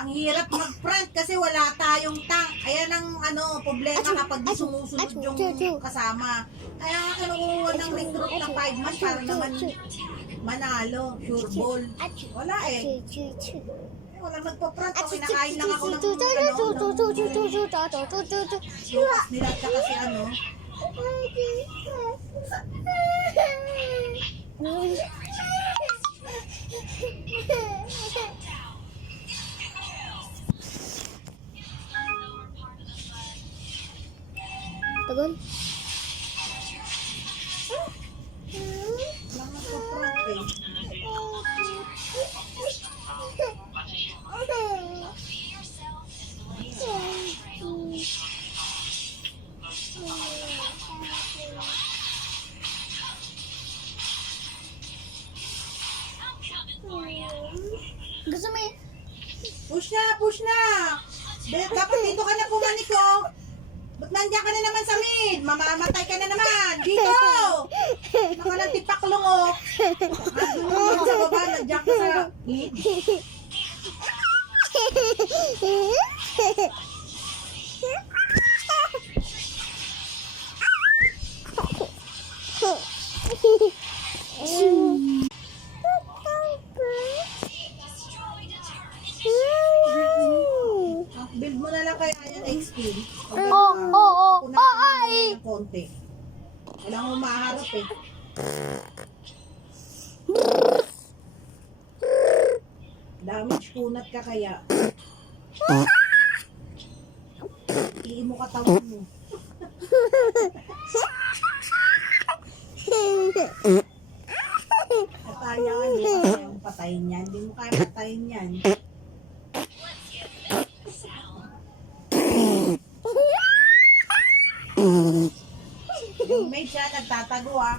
Ang hirap mag-front kasi wala tayong tank. Ayan ang problema kapag di sumusunod yung kasama. Kaya nga kinukuha ng recruit na 5 man para naman manalo, sure ball. Wala eh. Walang nagpa-front. So, kinakain lang ako ng lukas nila at saka si Tagon. walang nagpa-front eh. Gusto mo eh? Push na, push na! Dapat dito ka na pumaniko. Ba't nandiyan ka na naman sa mid? Mamamatay ka na naman! Dito! Nakalang tipaklong oh! Nandun naman sa baba, nandiyan ka sa mid. Build mo na lang kaya yan XP. Ay! Konti. Wala mo maharap eh. Damage kunat ka kaya. Iin mo katawan mo. Kataya ka, hindi mo kaya patayin yan. Hindi mo kaya patayin yan. Yung mate siya, nagtatago ah.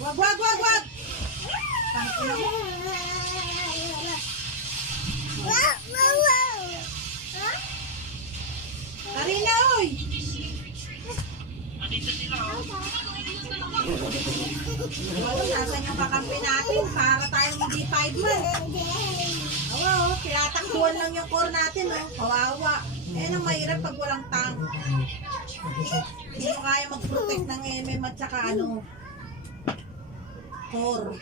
Wag! Tangina mo. Karina, oy! Nasaan yung kakampi natin para tayong hindi 5 man. Tinatakbuhan lang yung core natin, oh. Kawawa. Ayan ang mahirap pag walang tank. Hindi mo kaya mag-protect ng MM at saka core.